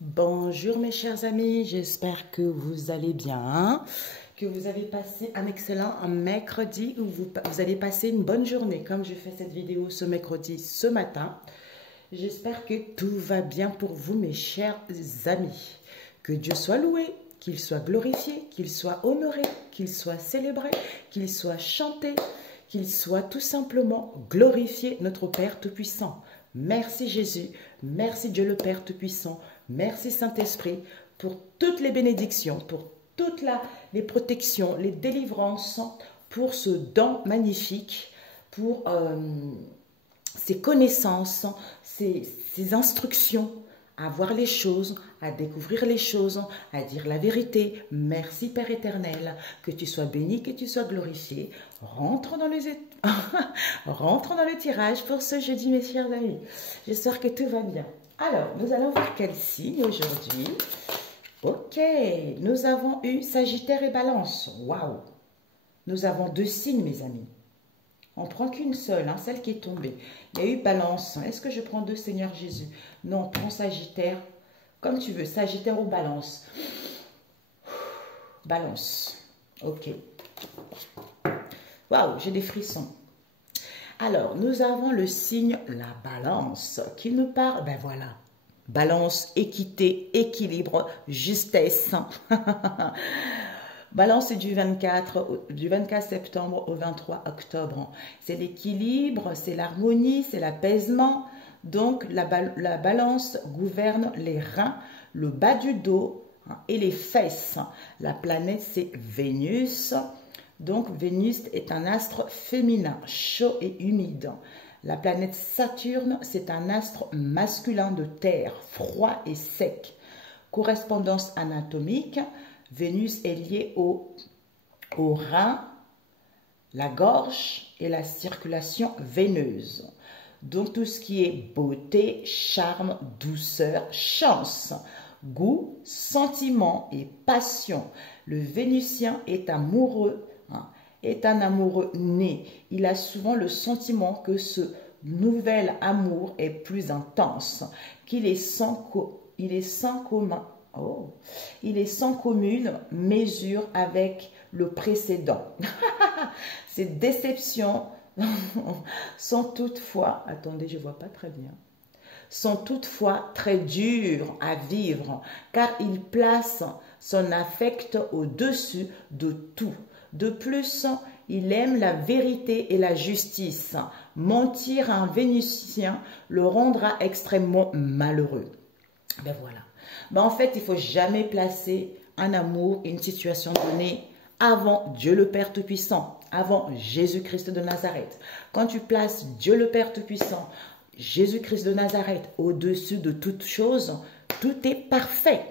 Bonjour mes chers amis, j'espère que vous allez bien, que vous avez passé un excellent mercredi ou vous allez passer une bonne journée comme je fais cette vidéo ce mercredi ce matin. J'espère que tout va bien pour vous mes chers amis. Que Dieu soit loué, qu'il soit glorifié, qu'il soit honoré, qu'il soit célébré, qu'il soit chanté, qu'il soit tout simplement glorifié notre Père Tout-Puissant. Merci Jésus, merci Dieu le Père Tout-Puissant, merci Saint-Esprit pour toutes les bénédictions, pour toutes les protections, les délivrances, pour ce don magnifique, pour ces connaissances, ces instructions, à voir les choses, à découvrir les choses, à dire la vérité. Merci Père éternel, que tu sois béni, que tu sois glorifié. Rentre dans le tirage pour ce jeudi mes chers amis. J'espère que tout va bien. Alors, nous allons voir quel signe aujourd'hui. Ok, nous avons eu Sagittaire et Balance. Waouh! Nous avons deux signes mes amis. On ne prend qu'une seule, hein, celle qui est tombée. Il y a eu Balance. Est-ce que je prends deux Seigneur Jésus? Non, prends Sagittaire. Comme tu veux, Sagittaire ou Balance. Balance. Ok. Waouh, j'ai des frissons. Alors, nous avons le signe la Balance qui nous parle. Ben voilà. Balance, équité, équilibre, justesse. Balance, c'est du 24 septembre au 23 octobre. C'est l'équilibre, c'est l'harmonie, c'est l'apaisement. Donc, la balance gouverne les reins, le bas du dos et les fesses. La planète, c'est Vénus. Donc, Vénus est un astre féminin, chaud et humide. La planète Saturne, c'est un astre masculin de terre, froid et sec. Correspondance anatomique. Vénus est liée au rein, la gorge et la circulation veineuse. Donc tout ce qui est beauté, charme, douceur, chance, goût, sentiment et passion. Le Vénusien est amoureux, est un amoureux né. Il a souvent le sentiment que ce nouvel amour est plus intense, qu'il est sans commun. Oh, il est sans commune mesure avec le précédent. Ces déceptions sont toutefois, attendez, je ne vois pas très bien, sont toutefois très dures à vivre, car il place son affect au-dessus de tout. De plus, il aime la vérité et la justice. Mentir à un Vénusien le rendra extrêmement malheureux. Ben voilà. Ben en fait, il ne faut jamais placer un amour, une situation donnée avant Dieu le Père Tout-Puissant, avant Jésus-Christ de Nazareth. Quand tu places Dieu le Père Tout-Puissant, Jésus-Christ de Nazareth au-dessus de toute chose, tout est parfait.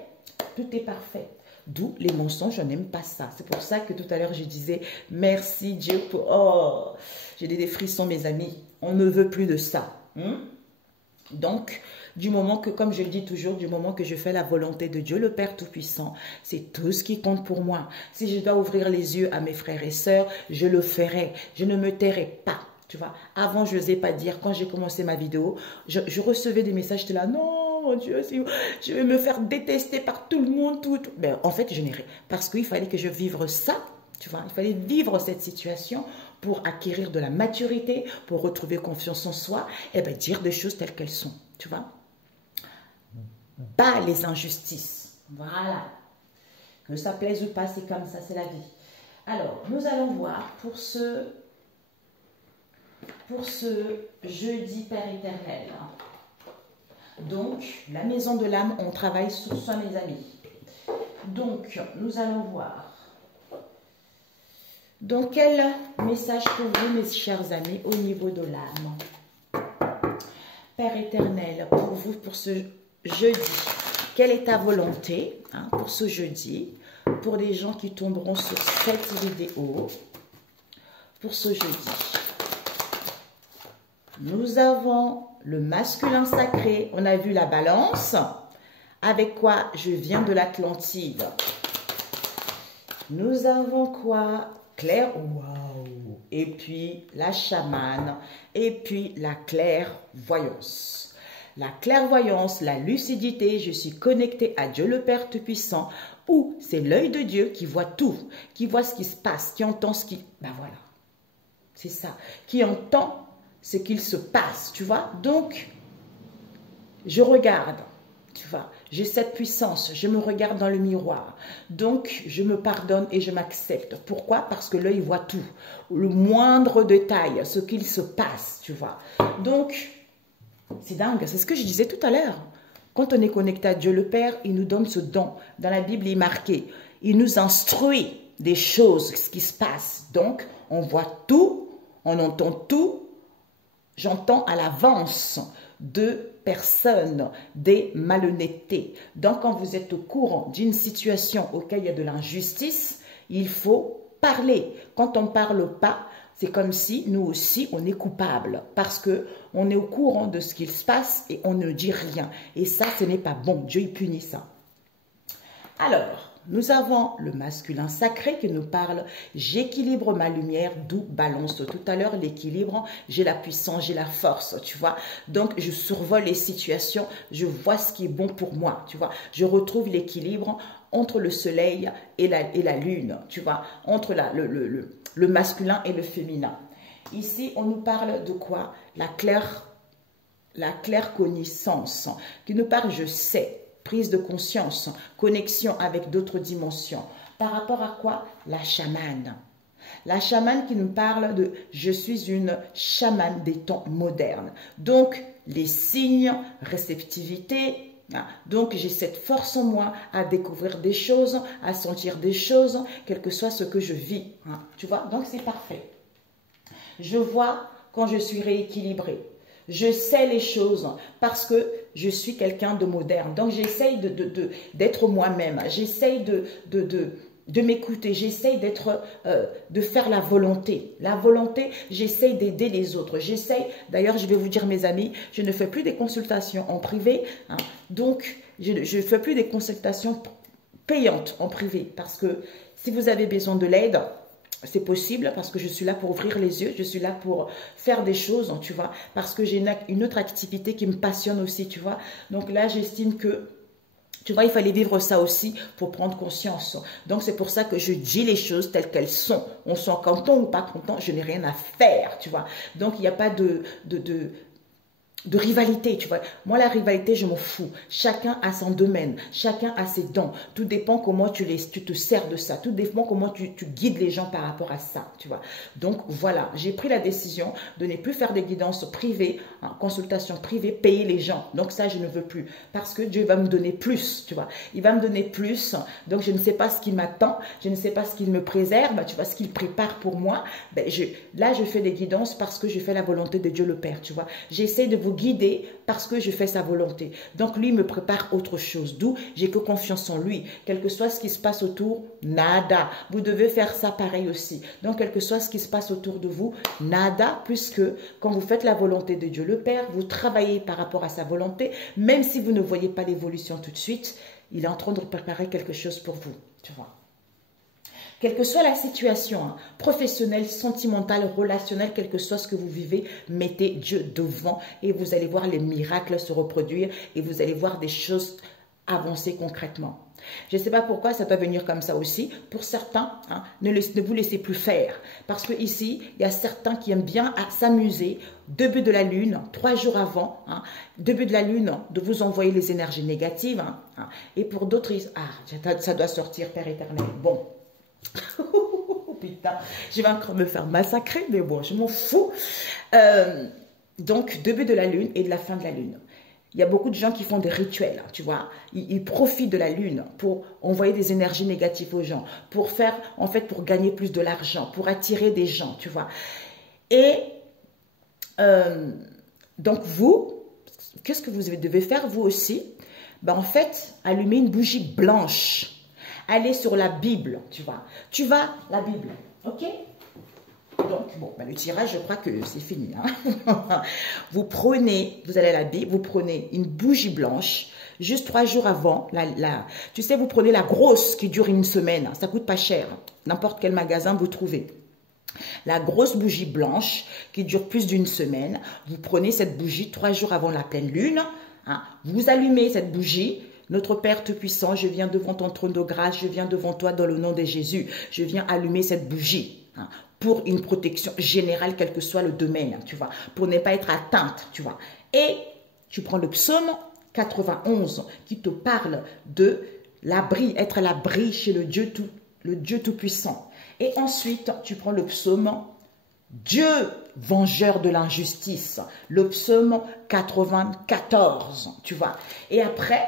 Tout est parfait. D'où les mensonges, je n'aime pas ça. C'est pour ça que tout à l'heure, je disais merci Dieu pour... Oh, j'ai des frissons mes amis. On ne veut plus de ça. Donc, du moment que, comme je le dis toujours, du moment que je fais la volonté de Dieu, le Père Tout-Puissant, c'est tout ce qui compte pour moi. Si je dois ouvrir les yeux à mes frères et sœurs, je le ferai. Je ne me tairai pas. Tu vois, avant, je n'osais pas dire, quand j'ai commencé ma vidéo, je recevais des messages, j'étais là, non, mon Dieu, je vais me faire détester par tout le monde, tout. Mais en fait, je n'ai rien. Parce qu'il fallait que je vive ça. Tu vois, il fallait vivre cette situation pour acquérir de la maturité, pour retrouver confiance en soi, et bien dire des choses telles qu'elles sont. Tu vois, bas les injustices. Voilà. Que ça plaise ou pas, c'est comme ça, c'est la vie. Alors, nous allons voir pour ce jeudi Père éternel. Donc, la maison de l'âme, on travaille sur soi, mes amis. Donc, nous allons voir. Donc, quel message pour vous, mes chers amis, au niveau de l'âme? Père éternel, pour vous, pour ce jeudi, quelle est ta volonté pour ce jeudi, pour les gens qui tomberont sur cette vidéo, pour ce jeudi? Nous avons le masculin sacré, on a vu la balance, avec quoi je viens de l'Atlantide. Nous avons quoi? Claire, waouh! et puis la chamane, et puis la clairvoyance. La clairvoyance, la lucidité, je suis connecté à Dieu le Père Tout-Puissant, où c'est l'œil de Dieu qui voit tout, qui voit ce qui se passe, qui entend ce qui... Ben voilà, c'est ça, qui entend ce qu'il se passe, tu vois. Donc, je regarde, tu vois, j'ai cette puissance, je me regarde dans le miroir. Donc, je me pardonne et je m'accepte. Pourquoi? Parce que l'œil voit tout, le moindre détail, ce qu'il se passe, tu vois. Donc, c'est dingue, c'est ce que je disais tout à l'heure. Quand on est connecté à Dieu le Père, il nous donne ce don. Dans la Bible, il est marqué. Il nous instruit des choses, ce qui se passe. Donc, on voit tout, on entend tout. J'entends à l'avance de personnes, des malhonnêtetés. Donc, quand vous êtes au courant d'une situation auquel il y a de l'injustice, il faut parler. Quand on ne parle pas, c'est comme si nous aussi, on est coupable parce qu'on est au courant de ce qu'il se passe et on ne dit rien. Et ça, ce n'est pas bon. Dieu, il punit ça. Alors, nous avons le masculin sacré qui nous parle « J'équilibre ma lumière, d'où balance ». Tout à l'heure, l'équilibre, j'ai la puissance, j'ai la force, tu vois. Donc, je survole les situations, je vois ce qui est bon pour moi, tu vois. Je l'équilibre entre le soleil et la lune, tu vois, entre le masculin et le féminin. Ici, on nous parle de quoi? La claire connaissance, qui nous parle « je sais ». Prise de conscience, connexion avec d'autres dimensions. Par rapport à quoi? La chamane. La chamane qui nous parle de « je suis une chamane des temps modernes ». Donc, les signes, réceptivité. Donc, j'ai cette force en moi à découvrir des choses, à sentir des choses, quel que soit ce que je vis. Tu vois? Donc, c'est parfait. Je vois quand je suis rééquilibrée. Je sais les choses parce que je suis quelqu'un de moderne. Donc, j'essaye d'être moi-même. J'essaye de m'écouter. J'essaye de faire la volonté. La volonté, j'essaye d'aider les autres. J'essaye, d'ailleurs, je vais vous dire, mes amis, je ne fais plus des consultations en privé. Donc, je ne fais plus des consultations payantes en privé parce que si vous avez besoin de l'aide, c'est possible parce que je suis là pour ouvrir les yeux, je suis là pour faire des choses, tu vois, parce que j'ai une autre activité qui me passionne aussi, tu vois. Donc là, j'estime que, tu vois, il fallait vivre ça aussi pour prendre conscience. Donc c'est pour ça que je dis les choses telles qu'elles sont. On soit content ou pas content, je n'ai rien à faire, tu vois. Donc il n'y a pas de rivalité, tu vois. Moi, la rivalité, je m'en fous. Chacun a son domaine, chacun a ses dons. Tout dépend comment tu te sers de ça. Tout dépend comment tu guides les gens par rapport à ça, tu vois. Donc, voilà, j'ai pris la décision de ne plus faire des guidances privées, consultations privées, payer les gens. Donc, ça, je ne veux plus parce que Dieu va me donner plus, tu vois. Il va me donner plus. Donc, je ne sais pas ce qu'il m'attend. Je ne sais pas ce qu'il me préserve, tu vois, ce qu'il prépare pour moi. Ben, là, je fais des guidances parce que je fais la volonté de Dieu le Père, tu vois. J'essaie de vous guider parce que je fais sa volonté. Donc, lui me prépare autre chose. D'où j'ai que confiance en lui. Quel que soit ce qui se passe autour, nada. Vous devez faire ça pareil aussi. Donc, quel que soit ce qui se passe autour de vous, nada, puisque quand vous faites la volonté de Dieu le Père, vous travaillez par rapport à sa volonté, même si vous ne voyez pas l'évolution tout de suite, il est en train de préparer quelque chose pour vous, tu vois. Quelle que soit la situation, professionnelle, sentimentale, relationnelle, quel que soit ce que vous vivez, mettez Dieu devant et vous allez voir les miracles se reproduire et vous allez voir des choses avancer concrètement. Je ne sais pas pourquoi ça peut venir comme ça aussi. Pour certains, ne vous laissez plus faire. Parce que ici, il y a certains qui aiment bien s'amuser, début de la lune, 3 jours avant, début de la lune, de vous envoyer les énergies négatives. Et pour d'autres, ça doit sortir, Père éternel. Bon. Putain, je vais encore me faire massacrer, mais bon, je m'en fous. Donc, début de la lune et de la fin de la lune. Il y a beaucoup de gens qui font des rituels, tu vois. Ils profitent de la lune pour envoyer des énergies négatives aux gens, pour faire, en fait, pour gagner plus de l'argent, pour attirer des gens, tu vois. Et donc, vous, qu'est-ce que vous devez faire, vous aussi? Ben, en fait, allumer une bougie blanche. Allez sur la Bible, tu vois. Tu vas, la Bible, ok? Donc, bon, ben le tirage, je crois que c'est fini. Vous allez à la Bible, vous prenez une bougie blanche, juste 3 jours avant. Tu sais, vous prenez la grosse qui dure une semaine. Ça coûte pas cher. N'importe quel magasin, vous trouvez. La grosse bougie blanche qui dure plus d'une semaine. Vous prenez cette bougie 3 jours avant la pleine lune. Hein. Vous allumez cette bougie. Notre Père Tout-Puissant, je viens devant ton trône de grâce, je viens devant toi dans le nom de Jésus. Je viens allumer cette bougie hein, pour une protection générale, quel que soit le domaine, tu vois, pour ne pas être atteinte, tu vois. Et tu prends le psaume 91 qui te parle de l'abri, être à l'abri chez le Dieu Tout-Puissant. Et ensuite, tu prends le psaume Dieu, vengeur de l'injustice, le psaume 94, tu vois. Et après,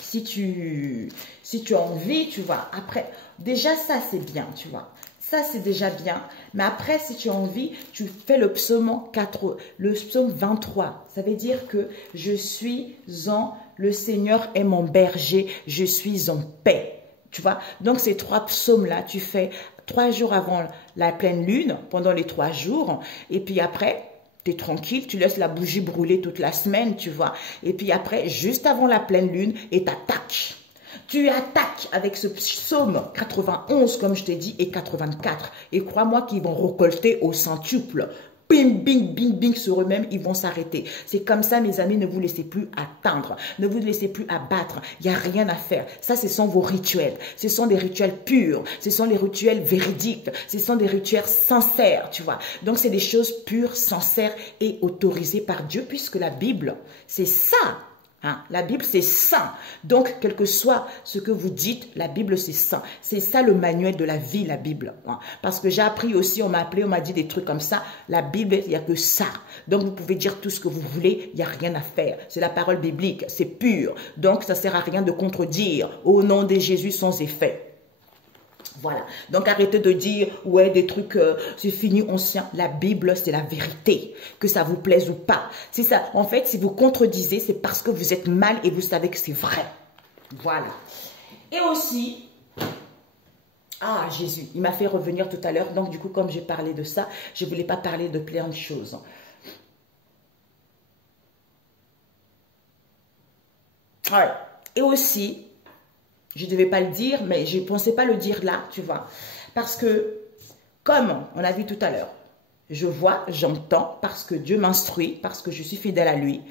si tu as envie, tu vois, après, déjà ça c'est bien, tu vois. Ça c'est déjà bien. Mais après, si tu as envie, tu fais le psaume 23. Ça veut dire que je suis le Seigneur est mon berger, je suis en paix. Tu vois, donc ces 3 psaumes-là, tu fais 3 jours avant la pleine lune, pendant les 3 jours, et puis après, tu es tranquille, tu laisses la bougie brûler toute la semaine, tu vois, et puis après, juste avant la pleine lune, et t'attaques. Tu attaques avec ce psaume 91, comme je t'ai dit, et 84, et crois-moi qu'ils vont récolter au centuple. Bing, bing, bing, bing sur eux-mêmes, ils vont s'arrêter. C'est comme ça, mes amis, ne vous laissez plus atteindre, ne vous laissez plus abattre. Il n'y a rien à faire. Ça, ce sont vos rituels. Ce sont des rituels purs. Ce sont des rituels véridiques. Ce sont des rituels sincères, tu vois. Donc, c'est des choses pures, sincères et autorisées par Dieu, puisque la Bible, c'est ça. Hein, la Bible, c'est saint. Donc, quel que soit ce que vous dites, la Bible, c'est saint. C'est ça le manuel de la vie, la Bible. Hein. Parce que j'ai appris aussi, on m'a appelé, on m'a dit des trucs comme ça. La Bible, il n'y a que ça. Donc, vous pouvez dire tout ce que vous voulez, il n'y a rien à faire. C'est la parole biblique, c'est pur. Donc, ça ne sert à rien de contredire au nom de Jésus sans effet. Voilà, donc arrêtez de dire, ouais, des trucs, c'est fini, ancien. La Bible, c'est la vérité, que ça vous plaise ou pas. C'est ça, en fait, si vous contredisez, c'est parce que vous êtes mal et vous savez que c'est vrai. Voilà. Et aussi, ah, Jésus, il m'a fait revenir tout à l'heure, donc du coup, comme j'ai parlé de ça, je ne voulais pas parler de plein de choses. Ouais. Et aussi, je ne devais pas le dire, mais je ne pensais pas le dire là, tu vois. Parce que, comme on a dit tout à l'heure, je vois, j'entends, parce que Dieu m'instruit, parce que je suis fidèle à lui.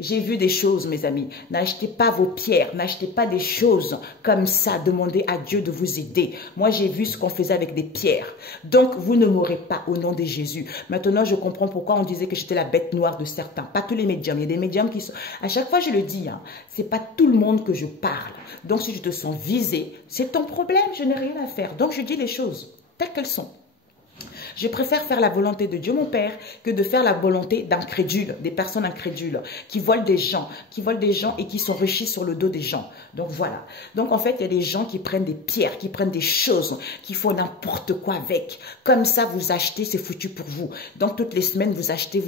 J'ai vu des choses, mes amis. N'achetez pas vos pierres, n'achetez pas des choses comme ça. Demandez à Dieu de vous aider. Moi, j'ai vu ce qu'on faisait avec des pierres. Donc, vous ne mourrez pas au nom de Jésus. Maintenant, je comprends pourquoi on disait que j'étais la bête noire de certains. Pas tous les médiums. Il y a des médiums qui sont... À chaque fois, je le dis, hein, c'est pas tout le monde que je parle. Donc, si je te sens visé, c'est ton problème. Je n'ai rien à faire. Donc, je dis les choses telles qu'elles sont. Je préfère faire la volonté de Dieu, mon Père, que de faire la volonté d'incrédules, des personnes incrédules, qui volent des gens et qui s'enrichissent sur le dos des gens. Donc voilà. Donc en fait, il y a des gens qui prennent des pierres, qui prennent des choses, qui font n'importe quoi avec. Comme ça, vous achetez, c'est foutu pour vous. Donc toutes les semaines, vous achetez,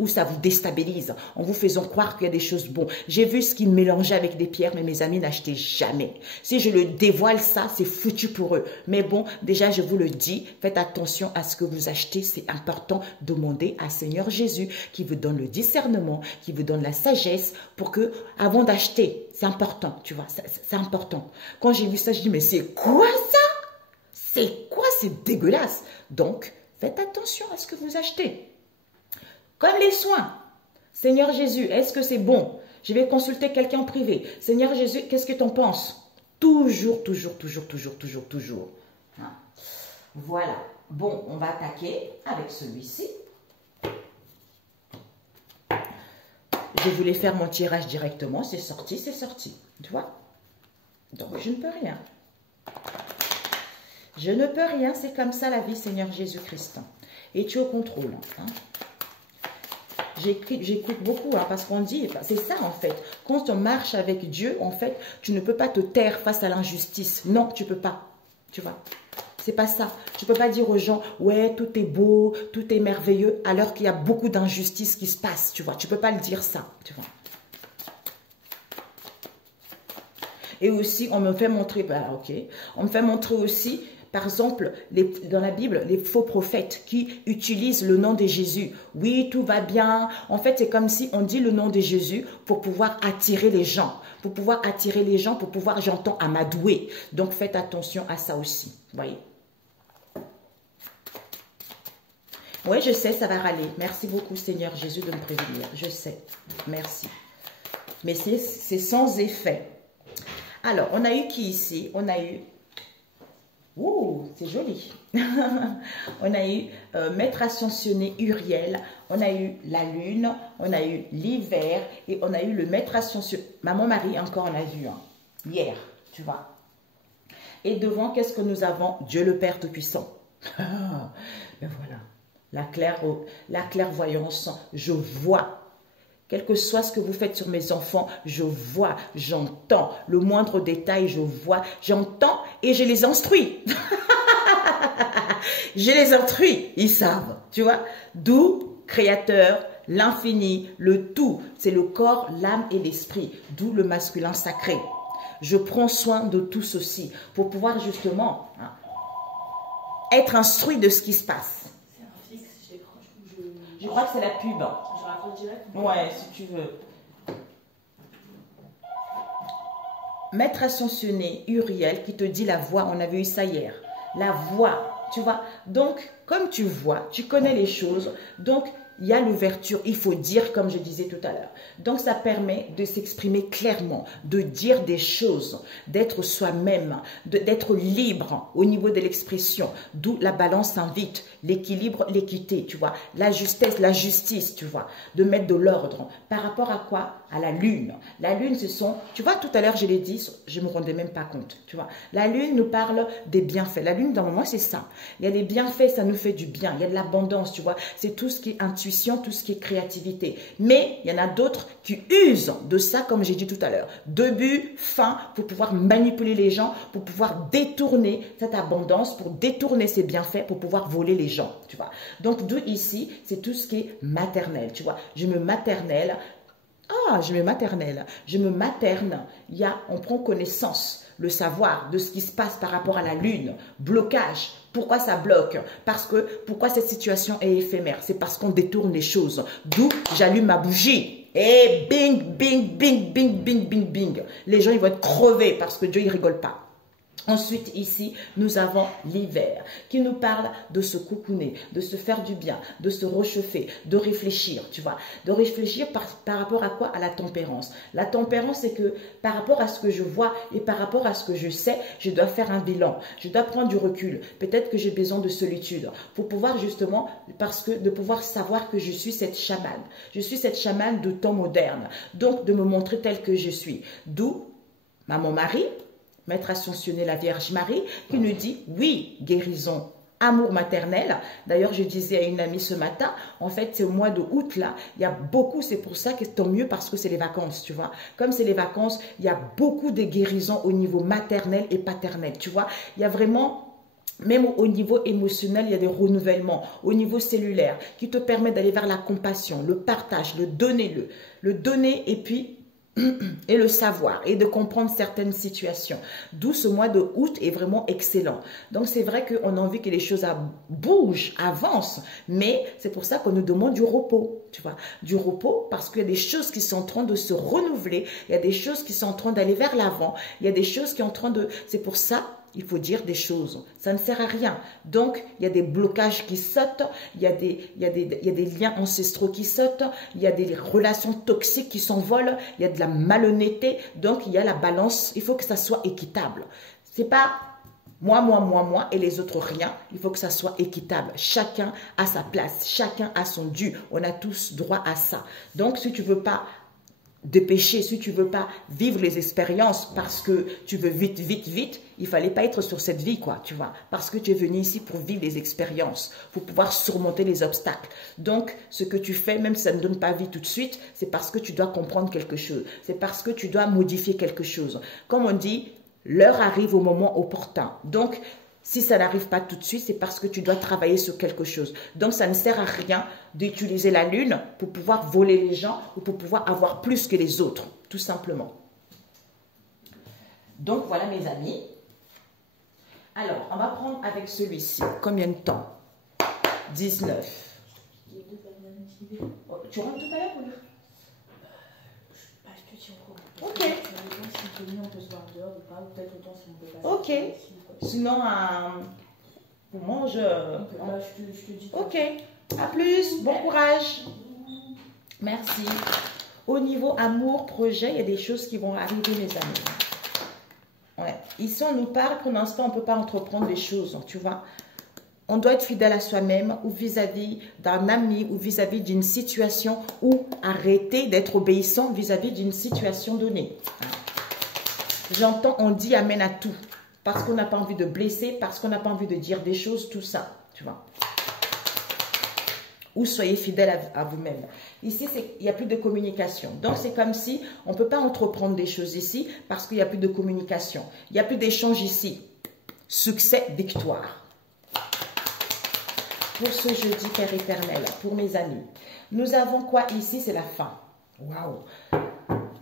ou ça vous déstabilise, en vous faisant croire qu'il y a des choses bonnes. J'ai vu ce qu'ils mélangeaient avec des pierres, mais mes amis, n'achetez jamais. Si je le dévoile ça, c'est foutu pour eux. Mais bon, déjà, je vous le dis, faites attention à ce que vous achetez, c'est important. Demandez à Seigneur Jésus qui vous donne le discernement, qui vous donne la sagesse pour que, avant d'acheter, c'est important, tu vois, c'est important. Quand j'ai vu ça, je dis, mais c'est quoi ça? C'est quoi? C'est dégueulasse. Donc, faites attention à ce que vous achetez. Comme les soins. Seigneur Jésus, est-ce que c'est bon? Je vais consulter quelqu'un en privé. Seigneur Jésus, qu'est-ce que tu en penses? Toujours, toujours, toujours, toujours, toujours, toujours. Hein? Voilà. Bon, on va attaquer avec celui-ci. Je voulais faire mon tirage directement. C'est sorti, tu vois. Donc, je ne peux rien. Je ne peux rien. C'est comme ça la vie, Seigneur Jésus-Christ. Et tu es au contrôle. Hein. J'écoute beaucoup, hein, parce qu'on dit, c'est ça en fait. Quand on marche avec Dieu, en fait, tu ne peux pas te taire face à l'injustice. Non, tu ne peux pas. Tu vois. C'est pas ça. Tu peux pas dire aux gens, ouais, tout est beau, tout est merveilleux, alors qu'il y a beaucoup d'injustices qui se passent, tu vois. Tu peux pas le dire ça, tu vois. Et aussi, on me fait montrer, bah, ok, on me fait montrer aussi, par exemple, dans la Bible, les faux prophètes qui utilisent le nom de Jésus. Oui, tout va bien. En fait, c'est comme si on dit le nom de Jésus pour pouvoir attirer les gens. Pour pouvoir, j'entends, amadouer. Donc, faites attention à ça aussi, vous voyez. Oui, je sais, ça va râler. Merci beaucoup, Seigneur Jésus, de me prévenir. Je sais. Merci. Mais c'est sans effet. Alors, on a eu qui ici? On a eu... Ouh, c'est joli. On a eu Maître Ascensionné Uriel, on a eu la Lune, on a eu l'hiver et on a eu le Maître Ascensionné. Maman Marie, encore, on a vu hein, hier, tu vois. Et devant, qu'est-ce que nous avons? Dieu le Père Tout-Puissant. Ben voilà, la clairvoyance, je vois. Quel que soit ce que vous faites sur mes enfants, je vois, j'entends. Le moindre détail, je vois, j'entends et je les instruis. Je les instruis, ils savent, tu vois. D'où Créateur, l'infini, le tout. C'est le corps, l'âme et l'esprit. D'où le masculin sacré. Je prends soin de tout ceci pour pouvoir justement hein, être instruit de ce qui se passe. C'est un fixe, je décroche. Je crois que c'est la pub. Je raccroche direct. Ouais, si tu veux. Maître Ascensionné Uriel qui te dit la voix, on avait eu ça hier. La voix, tu vois. Donc, comme tu vois, tu connais les choses. Donc, il y a l'ouverture, il faut dire comme je disais tout à l'heure. Donc, ça permet de s'exprimer clairement, de dire des choses, d'être soi-même, d'être libre au niveau de l'expression. D'où la balance invite, l'équilibre, l'équité, tu vois. La justesse, la justice, tu vois. De mettre de l'ordre. Par rapport à quoi? À la lune. La lune, ce sont, tu vois, tout à l'heure, je l'ai dit, je ne me rendais même pas compte, tu vois. La lune nous parle des bienfaits. La lune, dans le moment, c'est ça. Il y a des bienfaits, ça nous fait du bien. Il y a de l'abondance, tu vois. C'est tout ce qui est intuition, tout ce qui est créativité. Mais il y en a d'autres qui usent de ça, comme j'ai dit tout à l'heure. Début, fin, pour pouvoir manipuler les gens, pour pouvoir détourner cette abondance, pour détourner ces bienfaits, pour pouvoir voler les gens, tu vois. Donc, d'où ici, c'est tout ce qui est maternel, tu vois. Je me maternelle. Ah, je me maternelle. Je me materne. On prend connaissance, le savoir de ce qui se passe par rapport à la lune. Blocage. Pourquoi ça bloque? Pourquoi cette situation est éphémère? C'est parce qu'on détourne les choses. D'où j'allume ma bougie. Et bing, bing, bing, bing, bing, bing, bing. Les gens, ils vont être crevés parce que Dieu, il rigole pas. Ensuite, ici, nous avons l'hiver qui nous parle de se coucouner, de se faire du bien, de se réchauffer, de réfléchir, tu vois. De réfléchir par rapport à quoi? À la tempérance. La tempérance, c'est que par rapport à ce que je vois et par rapport à ce que je sais, je dois faire un bilan. Je dois prendre du recul. Peut-être que j'ai besoin de solitude pour pouvoir justement, de pouvoir savoir que je suis cette chamane. Je suis cette chamane de temps moderne. Donc, de me montrer telle que je suis. D'où Maman Marie, Maître Ascensionné la Vierge Marie, qui nous dit, oui, guérison, amour maternel. D'ailleurs, je disais à une amie ce matin, en fait, c'est au mois de août, là, il y a beaucoup, c'est pour ça que tant mieux, parce que c'est les vacances, tu vois. Comme c'est les vacances, il y a beaucoup de guérisons au niveau maternel et paternel, tu vois. Il y a vraiment... Même au niveau émotionnel, il y a des renouvellements. Au niveau cellulaire, qui te permet d'aller vers la compassion, le partage, le donner et puis et le savoir et de comprendre certaines situations. D'où ce mois de août est vraiment excellent. Donc c'est vrai qu'on a envie que les choses bougent, avancent, mais c'est pour ça qu'on nous demande du repos, tu vois. Du repos parce qu'il y a des choses qui sont en train de se renouveler, il y a des choses qui sont en train d'aller vers l'avant, il y a des choses qui sont en train de... C'est pour ça il faut dire des choses. Ça ne sert à rien. Donc, il y a des blocages qui sautent, il y a des liens ancestraux qui sautent, il y a des relations toxiques qui s'envolent, il y a de la malhonnêteté. Donc, il y a la balance. Il faut que ça soit équitable. C'est pas moi et les autres rien. Il faut que ça soit équitable. Chacun a sa place. Chacun a son dû. On a tous droit à ça. Donc, si tu veux pas de péché, si tu veux pas vivre les expériences parce que tu veux vite, il fallait pas être sur cette vie, quoi, tu vois, parce que tu es venu ici pour vivre les expériences, pour pouvoir surmonter les obstacles. Donc, ce que tu fais, même si ça ne donne pas vie tout de suite, c'est parce que tu dois comprendre quelque chose, c'est parce que tu dois modifier quelque chose. Comme on dit, l'heure arrive au moment opportun. Donc, si ça n'arrive pas tout de suite, c'est parce que tu dois travailler sur quelque chose. Donc, ça ne sert à rien d'utiliser la lune pour pouvoir voler les gens ou pour pouvoir avoir plus que les autres, tout simplement. Donc, voilà mes amis. Alors, on va prendre avec celui-ci. Combien de temps? 19. Oh, tu rentres tout à l'heure ou là? Je te tiens au courant. Ok. Si on peut se voir dehors ou pas, ou peut-être autant si on peut passer. Ok. Sinon, Mange. Bah, je te dis. Ok. À plus. Bon courage. Merci. Au niveau amour, projet, il y a des choses qui vont arriver, mes amis. Ouais. Ici, on nous parle, pour l'instant, on ne peut pas entreprendre des choses, tu vois. On doit être fidèle à soi-même ou vis-à-vis d'un ami ou vis-à-vis d'une situation ou arrêter d'être obéissant vis-à-vis d'une situation donnée. J'entends, on dit amen à tout. Parce qu'on n'a pas envie de blesser, parce qu'on n'a pas envie de dire des choses, tout ça, tu vois. Ou soyez fidèle à vous-même. Ici, il n'y a plus de communication. Donc, c'est comme si on ne peut pas entreprendre des choses ici parce qu'il n'y a plus de communication. Il n'y a plus d'échange ici. Succès, victoire. Pour ce jeudi, Père éternel, pour mes amis, nous avons quoi ici? C'est la fin. Waouh!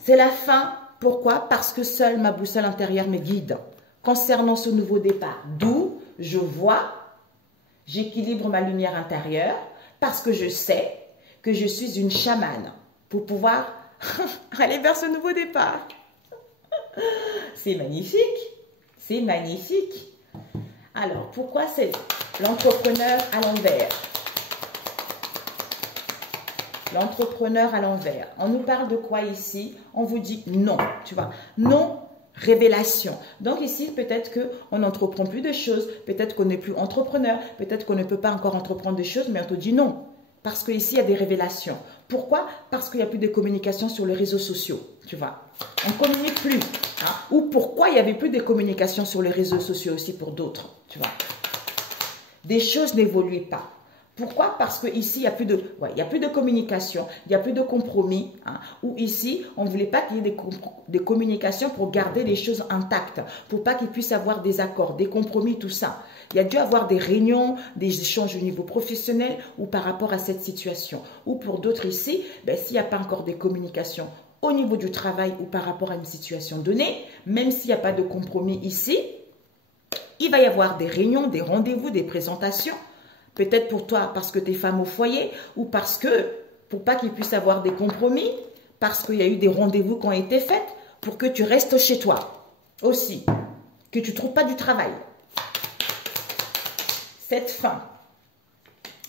C'est la fin. Pourquoi? Parce que seule ma boussole intérieure me guide concernant ce nouveau départ. D'où je vois, j'équilibre ma lumière intérieure parce que je sais que je suis une chamane pour pouvoir aller vers ce nouveau départ. C'est magnifique. C'est magnifique. Alors, pourquoi c'est l'entrepreneur à l'envers? L'entrepreneur à l'envers. On nous parle de quoi ici? On vous dit non, tu vois. Non, révélation. Donc ici, peut-être qu'on n'entreprend plus de choses, peut-être qu'on n'est plus entrepreneur, peut-être qu'on ne peut pas encore entreprendre des choses, mais on te dit non. Parce qu'ici, il y a des révélations. Pourquoi? Parce qu'il n'y a plus de communication sur les réseaux sociaux, tu vois. On ne communique plus. Hein? Ou pourquoi il n'y avait plus de communication sur les réseaux sociaux aussi pour d'autres, tu vois. Des choses n'évoluent pas. Pourquoi? Parce qu'ici, il n'y a plus de communication, il n'y a plus de compromis. Hein, ou ici, on ne voulait pas qu'il y ait des communications pour garder les choses intactes, pour pas qu'il puisse y avoir des accords, des compromis, tout ça. Il y a dû avoir des réunions, des échanges au niveau professionnel ou par rapport à cette situation. Ou pour d'autres ici, ben, s'il n'y a pas encore des communications au niveau du travail ou par rapport à une situation donnée, même s'il n'y a pas de compromis ici, il va y avoir des réunions, des rendez-vous, des présentations. Peut-être pour toi, parce que tu es femme au foyer, ou parce que, pour pas qu'il puisse y avoir des compromis, parce qu'il y a eu des rendez-vous qui ont été faits, pour que tu restes chez toi aussi, que tu ne trouves pas du travail. Cette fin.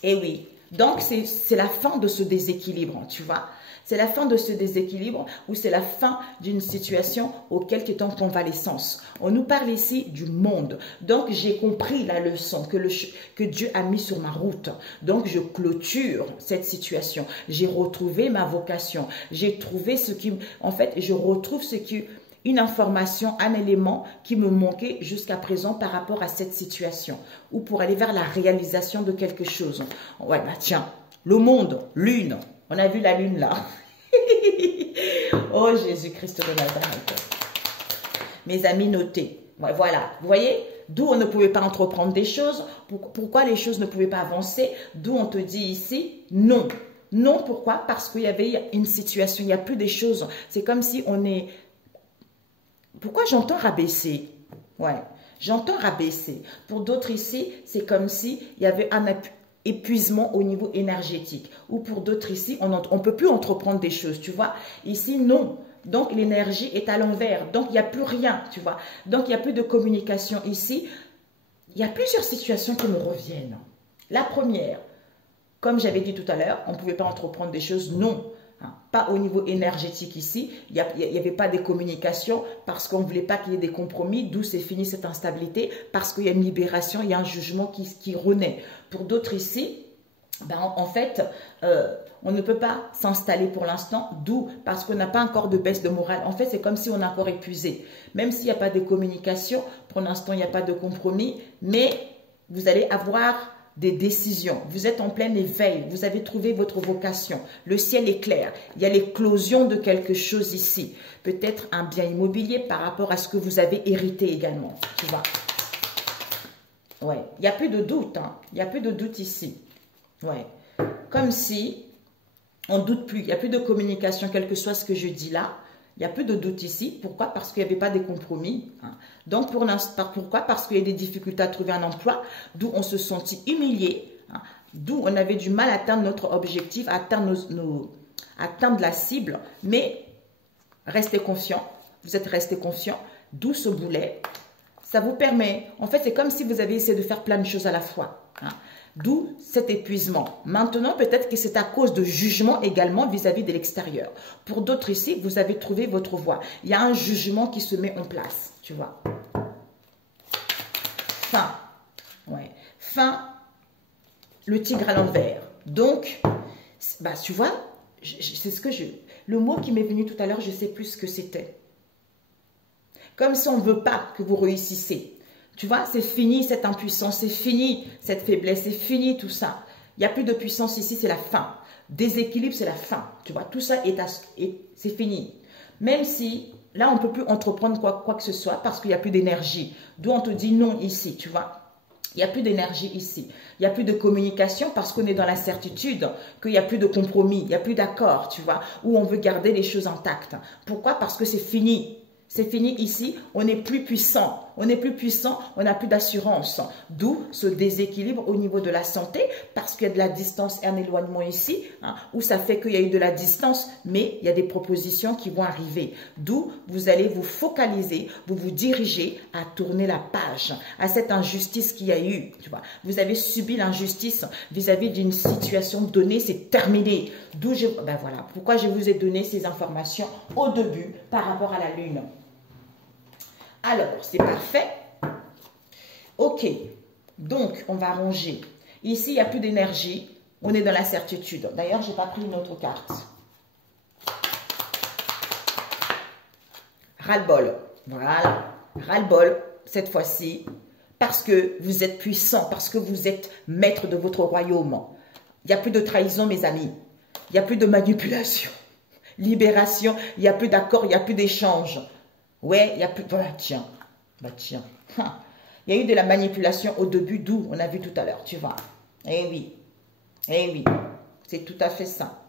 Eh oui, donc c'est la fin de ce déséquilibre, tu vois. C'est la fin de ce déséquilibre ou c'est la fin d'une situation auquel tu es en convalescence. On nous parle ici du monde. Donc, j'ai compris la leçon que Dieu a mis sur ma route. Donc, je clôture cette situation. J'ai retrouvé ma vocation. J'ai trouvé ce qui... En fait, je retrouve ce qui... Une information, un élément qui me manquait jusqu'à présent par rapport à cette situation. Ou pour aller vers la réalisation de quelque chose. Ouais, bah tiens, le monde, lune. On a vu la lune là. Oh Jésus-Christ de Nazareth. Mes amis, notez. Ouais, voilà, vous voyez, d'où on ne pouvait pas entreprendre des choses. Pourquoi les choses ne pouvaient pas avancer. D'où on te dit ici, non. Non, pourquoi? Parce qu'il y avait une situation, il n'y a plus des choses. C'est comme si on est... Pourquoi j'entends rabaisser? Ouais, j'entends rabaisser. Pour d'autres ici, c'est comme si il y avait un épuisement au niveau énergétique. Ou pour d'autres ici, on ne peut plus entreprendre des choses, tu vois. Ici, non. Donc, l'énergie est à l'envers. Donc, il n'y a plus rien, tu vois. Donc, il n'y a plus de communication ici. Il y a plusieurs situations qui me reviennent. La première, comme j'avais dit tout à l'heure, on ne pouvait pas entreprendre des choses, non. Pas au niveau énergétique ici, il n'y avait pas de communication parce qu'on ne voulait pas qu'il y ait des compromis, d'où c'est fini cette instabilité, parce qu'il y a une libération, il y a un jugement qui renaît. Pour d'autres ici, ben, en fait, on ne peut pas s'installer pour l'instant, d'où parce qu'on n'a pas encore de baisse de morale. En fait, c'est comme si on est encore épuisé. Même s'il n'y a pas de communication, pour l'instant, il n'y a pas de compromis, mais vous allez avoir... des décisions, vous êtes en plein éveil, vous avez trouvé votre vocation, le ciel est clair, il y a l'éclosion de quelque chose ici, peut-être un bien immobilier par rapport à ce que vous avez hérité également, tu vois. Ouais, il n'y a plus de doute, hein. Il n'y a plus de doute ici, ouais, comme si on ne doute plus, il n'y a plus de communication, quel que soit ce que je dis là. Il n'y a plus de doute ici. Pourquoi? Parce qu'il n'y avait pas de compromis. Hein. Donc, pourquoi? Parce qu'il y a des difficultés à trouver un emploi, d'où on se sentit humilié, hein, d'où on avait du mal à atteindre notre objectif, à atteindre la cible. Mais restez confiants. Vous êtes restés confiants. D'où ce boulet. Ça vous permet, en fait, c'est comme si vous avez essayé de faire plein de choses à la fois. Hein. D'où cet épuisement. Maintenant, peut-être que c'est à cause de jugement également vis-à-vis de l'extérieur. Pour d'autres ici, vous avez trouvé votre voie. Il y a un jugement qui se met en place, tu vois. Fin. Ouais. Fin, le tigre à l'envers. Donc, bah, tu vois, c'est ce que je... Le mot qui m'est venu tout à l'heure, je ne sais plus ce que c'était. Comme si on ne veut pas que vous réussissiez. Tu vois, c'est fini cette impuissance, c'est fini cette faiblesse, c'est fini tout ça. Il n'y a plus de puissance ici, c'est la fin. Déséquilibre, c'est la fin. Tu vois, tout ça c'est fini. Même si, là, on ne peut plus entreprendre quoi que ce soit parce qu'il n'y a plus d'énergie. D'où on te dit non ici, tu vois. Il n'y a plus d'énergie ici. Il n'y a plus de communication parce qu'on est dans l'incertitude, qu'il n'y a plus de compromis, il n'y a plus d'accord, tu vois, où on veut garder les choses intactes. Pourquoi? Parce que c'est fini. C'est fini ici, on n'est plus puissant. On n'est plus puissant, on n'a plus d'assurance. D'où ce déséquilibre au niveau de la santé, parce qu'il y a de la distance et un éloignement ici, hein, où ça fait qu'il y a eu de la distance, mais il y a des propositions qui vont arriver. D'où vous allez vous focaliser, vous dirigez à tourner la page, à cette injustice qu'il y a eu. Tu vois. Vous avez subi l'injustice vis-à-vis d'une situation donnée, c'est terminé. D'où ben voilà, pourquoi je vous ai donné ces informations au début par rapport à la Lune. Alors, c'est parfait. Ok, donc on va ranger. Ici, il n'y a plus d'énergie. On est dans la certitude. D'ailleurs, je n'ai pas pris une autre carte. Ras-le-bol. Voilà. Ras-le-bol, cette fois-ci. Parce que vous êtes puissant, parce que vous êtes maître de votre royaume. Il n'y a plus de trahison, mes amis. Il n'y a plus de manipulation. Libération, il n'y a plus d'accord, il n'y a plus d'échange. Ouais, il n'y a plus... Bah, tiens. Bah, tiens. Il y a eu de la manipulation au début, d'où on a vu tout à l'heure, tu vois. Eh oui. Eh oui. C'est tout à fait ça.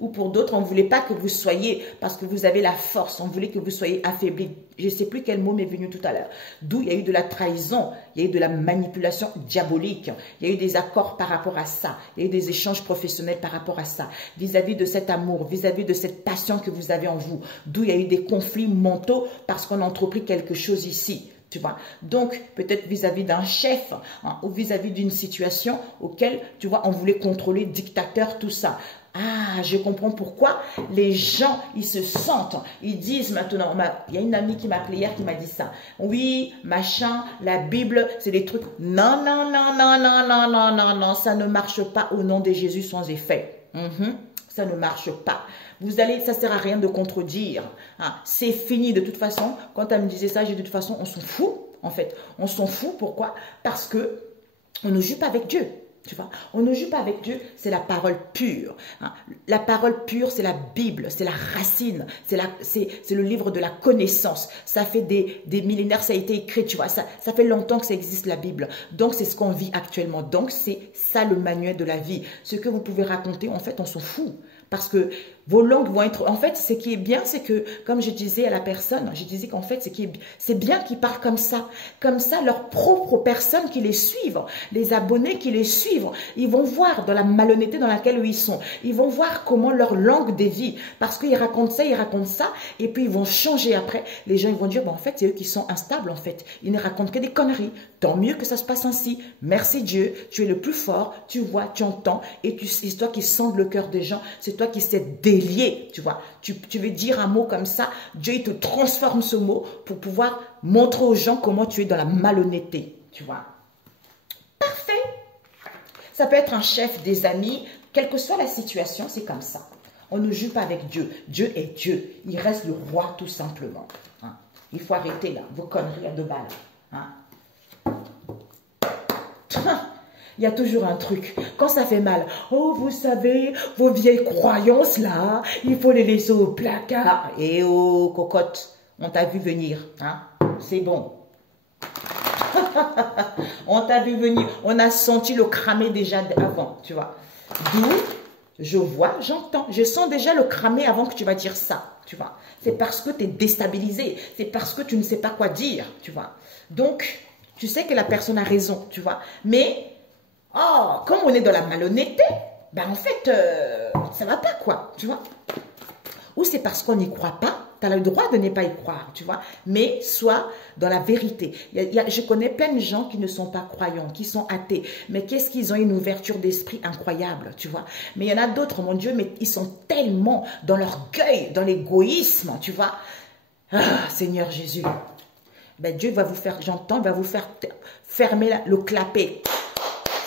Ou pour d'autres, on ne voulait pas que vous soyez, parce que vous avez la force, on voulait que vous soyez affaibli. Je ne sais plus quel mot m'est venu tout à l'heure. D'où il y a eu de la trahison, il y a eu de la manipulation diabolique, il y a eu des accords par rapport à ça, il y a eu des échanges professionnels par rapport à ça, vis-à-vis de cet amour, vis-à-vis de cette passion que vous avez en vous. D'où il y a eu des conflits mentaux parce qu'on a entrepris quelque chose ici. Tu vois. Donc, peut-être vis-à-vis d'un chef, hein, ou vis-à-vis d'une situation auquel, tu vois, on voulait contrôler, dictateur, tout ça. Ah, je comprends pourquoi les gens, ils se sentent, ils disent maintenant, il y a une amie qui m'a appelé hier qui m'a dit ça. Oui, machin, la Bible, c'est des trucs. Non, non, non, non, non, non, non, non, non, ça ne marche pas au nom de Jésus sans effet. Ça ne marche pas. Vous allez, ça ne sert à rien de contredire. Hein. C'est fini de toute façon. Quand elle me disait ça, j'ai dit de toute façon, on s'en fout. En fait, on s'en fout. Pourquoi? Parce que on ne joue pas avec Dieu. Tu vois, on ne joue pas avec Dieu, c'est la parole pure. Hein. La parole pure, c'est la Bible, c'est la racine, c'est le livre de la connaissance. Ça fait des millénaires, ça a été écrit, tu vois, ça fait longtemps que ça existe la Bible. Donc, c'est ce qu'on vit actuellement. Donc, c'est ça le manuel de la vie. Ce que vous pouvez raconter, en fait, on s'en fout. Parce que vos langues vont être... En fait, ce qui est bien, c'est que, comme je disais à la personne, je disais qu'en fait, c'est bien qu'ils parlent comme ça. Comme ça, leurs propres personnes qui les suivent, les abonnés qui les suivent, ils vont voir dans la malhonnêteté dans laquelle ils sont. Ils vont voir comment leur langue dévie. Parce qu'ils racontent ça, et puis ils vont changer après. Les gens, ils vont dire, bon, en fait, c'est eux qui sont instables, en fait. Ils ne racontent que des conneries. Tant mieux que ça se passe ainsi. Merci Dieu, tu es le plus fort, tu vois, tu entends, et c'est toi qui sondes le cœur des gens, c'est toi qui sais délier, tu vois. Tu veux dire un mot comme ça, Dieu il te transforme ce mot pour pouvoir montrer aux gens comment tu es dans la malhonnêteté, tu vois. Parfait. Ça peut être un chef, des amis, quelle que soit la situation, c'est comme ça. On ne joue pas avec Dieu. Dieu est Dieu. Il reste le roi tout simplement. Hein. Il faut arrêter là, vos conneries à 2 balles. Hein. Il y a toujours un truc. Quand ça fait mal, oh, vous savez, vos vieilles croyances là, il faut les laisser au placard. Et oh, cocotte, on t'a vu venir. Hein? C'est bon. On t'a vu venir. On a senti le cramer déjà avant, tu vois. D'où, je vois, j'entends. Je sens déjà le cramer avant que tu vas dire ça, tu vois. C'est parce que tu es déstabilisé. C'est parce que tu ne sais pas quoi dire, tu vois. Donc, tu sais que la personne a raison, tu vois. Mais... oh, comme on est dans la malhonnêteté, ben en fait, ça va pas quoi, tu vois. Ou c'est parce qu'on n'y croit pas, Tu as le droit de ne pas y croire, tu vois. Mais sois dans la vérité. Je connais plein de gens qui ne sont pas croyants, qui sont athées. Mais qu'est-ce qu'ils ont une ouverture d'esprit incroyable, tu vois. Mais il y en a d'autres, mon Dieu, mais ils sont tellement dans l'orgueil, dans l'égoïsme, tu vois. Ah, Seigneur Jésus. Ben, Dieu va vous faire, j'entends, il va vous faire fermer le clapet.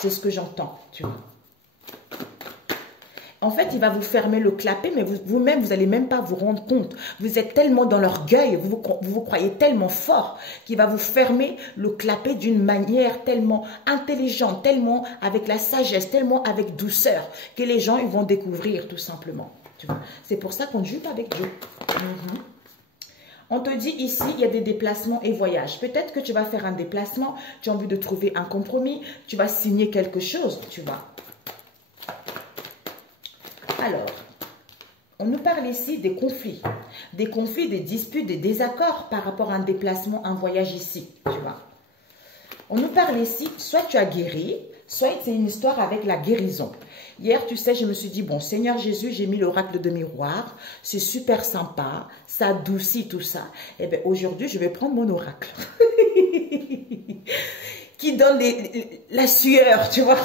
C'est ce que j'entends, tu vois. En fait, il va vous fermer le clapet, mais vous-même, vous n'allez même pas vous rendre compte. Vous êtes tellement dans l'orgueil, vous croyez tellement fort qu'il va vous fermer le clapet d'une manière tellement intelligente, tellement avec la sagesse, tellement avec douceur, que les gens ils vont découvrir tout simplement. C'est pour ça qu'on ne joue pas avec Dieu. On te dit ici, il y a des déplacements et voyages. Peut-être que tu vas faire un déplacement, tu as envie de trouver un compromis, tu vas signer quelque chose, tu vois. Alors, on nous parle ici des conflits, des disputes, des désaccords par rapport à un déplacement, un voyage ici, tu vois. On nous parle ici, soit tu as guéri, soit c'est une histoire avec la guérison. Hier, tu sais, je me suis dit, bon, Seigneur Jésus, j'ai mis l'oracle de miroir, c'est super sympa, ça adoucit tout ça. Eh bien, aujourd'hui, je vais prendre mon oracle. Qui donne la sueur, tu vois,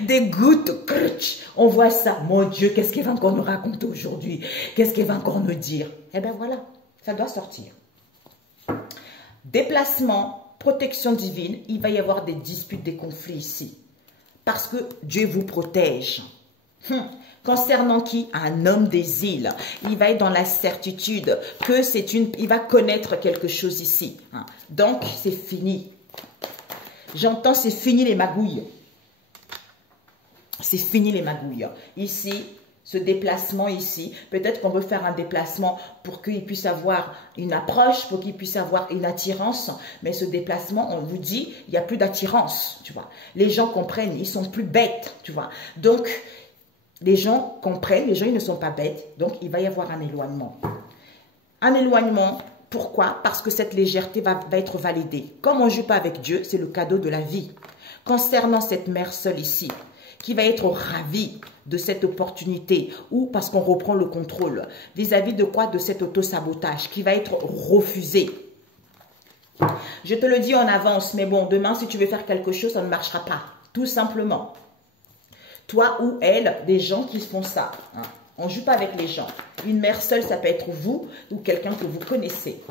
des gouttes, on voit ça. Mon Dieu, qu'est-ce qu'il va encore nous raconter aujourd'hui? Qu'est-ce qu'il va encore nous dire? Eh bien voilà, ça doit sortir. Déplacement, protection divine, il va y avoir des disputes, des conflits ici. Parce que Dieu vous protège. Concernant qui? Un homme des îles. Il va être dans la certitude que il va connaître quelque chose ici. Donc, c'est fini. J'entends, c'est fini les magouilles. C'est fini les magouilles. Ici, ce déplacement ici, peut-être qu'on veut faire un déplacement pour qu'il puisse avoir une approche, pour qu'il puisse avoir une attirance. Mais ce déplacement, on vous dit, il n'y a plus d'attirance, tu vois. Les gens comprennent, ils sont plus bêtes, tu vois. Donc, les gens comprennent, les gens, ils ne sont pas bêtes. Donc, il va y avoir un éloignement. Un éloignement. Pourquoi? Parce que cette légèreté va être validée. Comme on ne joue pas avec Dieu, c'est le cadeau de la vie. Concernant cette mère seule ici, qui va être ravie de cette opportunité, ou parce qu'on reprend le contrôle, vis-à-vis de quoi? De cet auto-sabotage, qui va être refusé. Je te le dis en avance, mais bon, demain, si tu veux faire quelque chose, ça ne marchera pas. Tout simplement. Toi ou elle, des gens qui font ça. On ne joue pas avec les gens. Une mère seule, ça peut être vous ou quelqu'un que vous connaissez.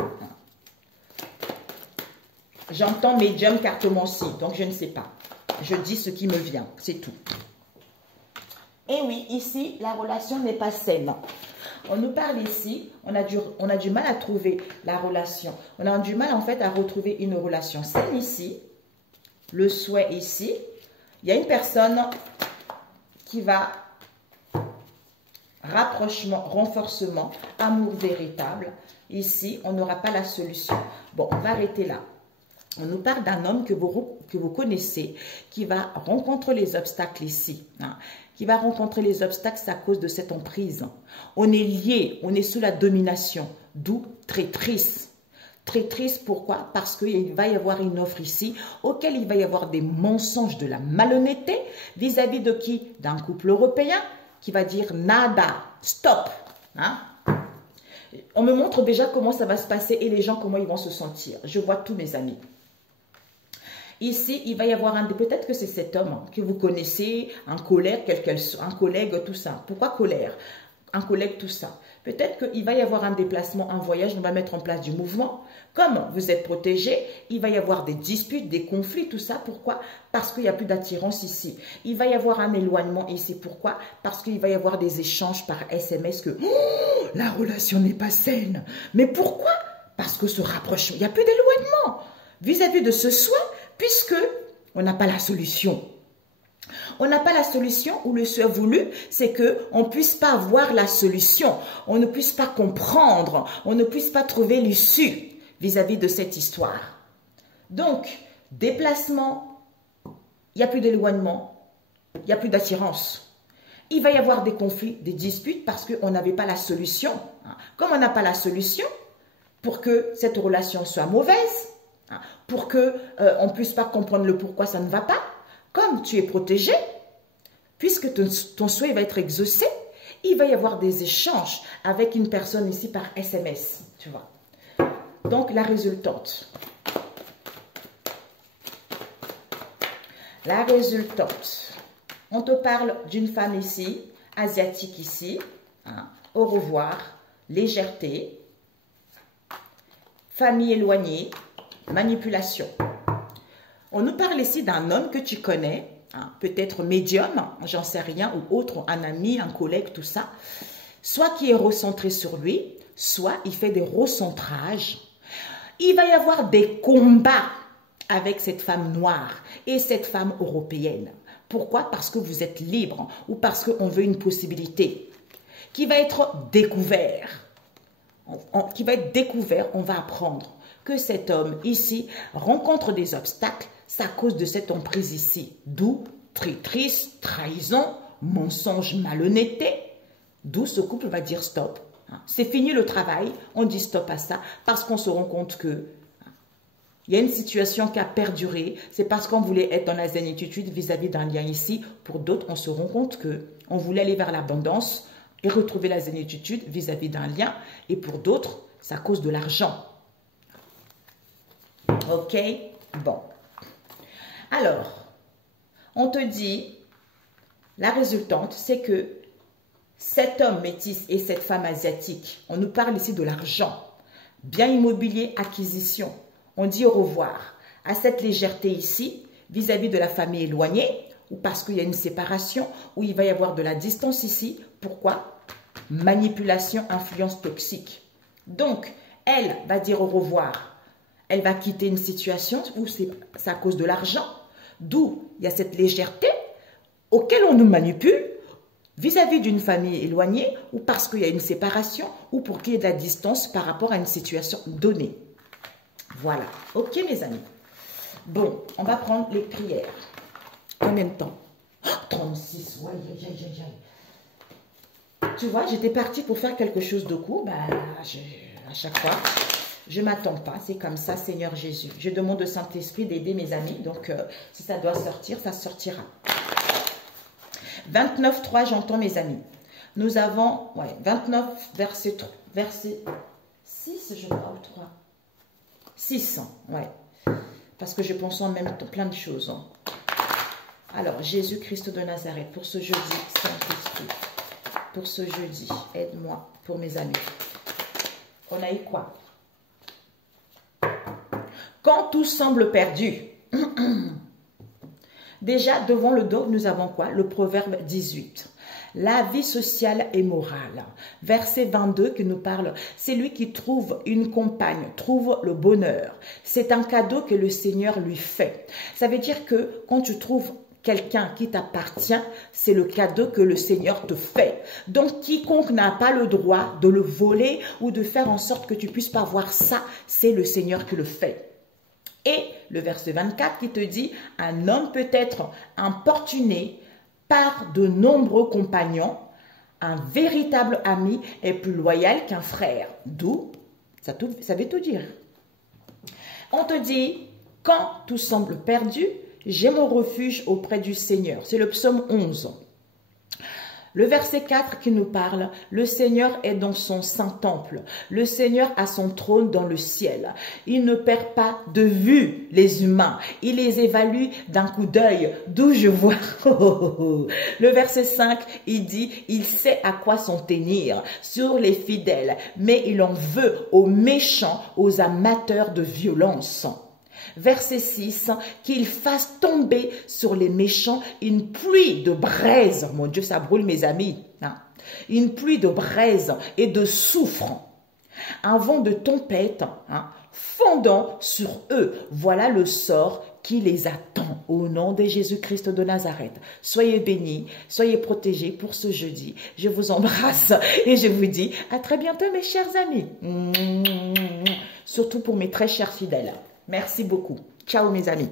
J'entends médium cartomancie, donc je ne sais pas. Je dis ce qui me vient, c'est tout. Et oui, ici, la relation n'est pas saine. On nous parle ici, on a du mal à trouver la relation. On a du mal en fait à retrouver une relation saine ici. Le souhait ici. Il y a une personne qui va... rapprochement, renforcement, amour véritable. Ici, on n'aura pas la solution. Bon, on va arrêter là. On nous parle d'un homme que vous connaissez, qui va rencontrer les obstacles ici. Qui va rencontrer les obstacles à cause de cette emprise. On est lié, on est sous la domination. D'où traîtrise. Traîtrise, pourquoi? Parce qu'il va y avoir une offre ici, auquel il va y avoir des mensonges, de la malhonnêteté, vis-à-vis de qui? D'un couple européen, qui va dire nada, stop. On me montre déjà comment ça va se passer et les gens comment ils vont se sentir. Je vois tous mes amis. Ici, il va y avoir peut-être que c'est cet homme que vous connaissez, un collègue, un collègue, tout ça. Pourquoi colère? Un collègue, tout ça. Peut-être qu'il va y avoir un déplacement, un voyage, on va mettre en place du mouvement. Comme vous êtes protégé, il va y avoir des disputes, des conflits, tout ça. Pourquoi? Parce qu'il n'y a plus d'attirance ici. Il va y avoir un éloignement ici. Pourquoi? Parce qu'il va y avoir des échanges par SMS que la relation n'est pas saine. Mais pourquoi? Parce que ce rapprochement, il n'y a plus d'éloignement vis-à-vis de ce soin, puisque on n'a pas la solution. On n'a pas la solution, ou le souhait voulu, c'est qu'on ne puisse pas avoir la solution, on ne puisse pas comprendre, on ne puisse pas trouver l'issue vis-à-vis de cette histoire. Donc, déplacement, il n'y a plus d'éloignement, il n'y a plus d'attirance. Il va y avoir des conflits, des disputes parce qu'on n'avait pas la solution. Comme on n'a pas la solution, pour que cette relation soit mauvaise, pour qu'on ne puisse pas comprendre le pourquoi ça ne va pas, comme tu es protégé, puisque ton souhait va être exaucé, il va y avoir des échanges avec une personne ici par SMS, tu vois. Donc, la résultante. La résultante. On te parle d'une femme ici, asiatique ici. Hein, au revoir, légèreté, famille éloignée, manipulation. On nous parle ici d'un homme que tu connais, hein, peut-être médium, j'en sais rien, ou autre, un ami, un collègue, tout ça. Soit qui est recentré sur lui, soit il fait des recentrages. Il va y avoir des combats avec cette femme noire et cette femme européenne. Pourquoi? Parce que vous êtes libre ou parce qu'on veut une possibilité qui va être découvert. Qui va être découvert, on va apprendre que cet homme ici rencontre des obstacles, c'est à cause de cette emprise ici. D'où traîtrise, trahison, mensonge, malhonnêteté. D'où ce couple va dire stop. C'est fini le travail, on dit stop à ça parce qu'on se rend compte que il y a une situation qui a perduré. C'est parce qu'on voulait être dans la zénitude vis-à-vis d'un lien ici. Pour d'autres, on se rend compte qu'on voulait aller vers l'abondance et retrouver la zénitude vis-à-vis d'un lien. Et pour d'autres, c'est à cause de l'argent. Ok? Bon. Alors, on te dit, la résultante, c'est que cet homme métis et cette femme asiatique, on nous parle ici de l'argent, bien immobilier, acquisition. On dit au revoir à cette légèreté ici, vis-à-vis de la famille éloignée, ou parce qu'il y a une séparation, ou il va y avoir de la distance ici. Pourquoi? Manipulation, influence toxique. Donc, elle va dire au revoir. Elle va quitter une situation où c'est à cause de l'argent. D'où il y a cette légèreté auquel on nous manipule vis-à-vis d'une famille éloignée, ou parce qu'il y a une séparation, ou pour qu'il y ait de la distance par rapport à une situation donnée. Voilà. Ok, mes amis. Bon, on va prendre les prières. Combien de temps? 36. Ouais, tu vois, j'étais partie pour faire quelque chose de court. Ben, à chaque fois, je ne m'attends pas. C'est comme ça, Seigneur Jésus. Je demande au Saint-Esprit d'aider mes amis. Donc, si ça doit sortir, ça sortira. 29.3, j'entends mes amis. Nous avons, 29, verset 6, je crois, ou 3. 6, ouais. Parce que je pense en même temps plein de choses. Hein. Alors, Jésus-Christ de Nazareth, pour ce jeudi, Saint-Esprit, pour ce jeudi, aide-moi pour mes amis. On a eu quoi? Quand tout semble perdu. Déjà, devant le dos, nous avons quoi? Le proverbe 18. La vie sociale et morale. Verset 22 qui nous parle, c'est lui qui trouve une compagne, trouve le bonheur. C'est un cadeau que le Seigneur lui fait. Ça veut dire que quand tu trouves quelqu'un qui t'appartient, c'est le cadeau que le Seigneur te fait. Donc, quiconque n'a pas le droit de le voler ou de faire en sorte que tu puisses pas voir ça, c'est le Seigneur qui le fait. Et le verset 24 qui te dit, un homme peut être importuné par de nombreux compagnons, un véritable ami est plus loyal qu'un frère. D'où, ça veut tout dire. On te dit, quand tout semble perdu, j'ai mon refuge auprès du Seigneur. C'est le psaume 11. Le verset 4 qui nous parle, le Seigneur est dans son saint temple. Le Seigneur a son trône dans le ciel. Il ne perd pas de vue les humains. Il les évalue d'un coup d'œil, d'où je vois. Le verset 5, il dit, il sait à quoi s'en tenir sur les fidèles, mais il en veut aux méchants, aux amateurs de violence. Verset 6, qu'il fasse tomber sur les méchants une pluie de braise. Mon Dieu, ça brûle mes amis. Hein? Une pluie de braise et de soufre. Un vent de tempête fondant sur eux. Voilà le sort qui les attend. Au nom de Jésus-Christ de Nazareth. Soyez bénis, soyez protégés pour ce jeudi. Je vous embrasse et je vous dis à très bientôt mes chers amis. Surtout pour mes très chers fidèles. Merci beaucoup. Ciao mes amis.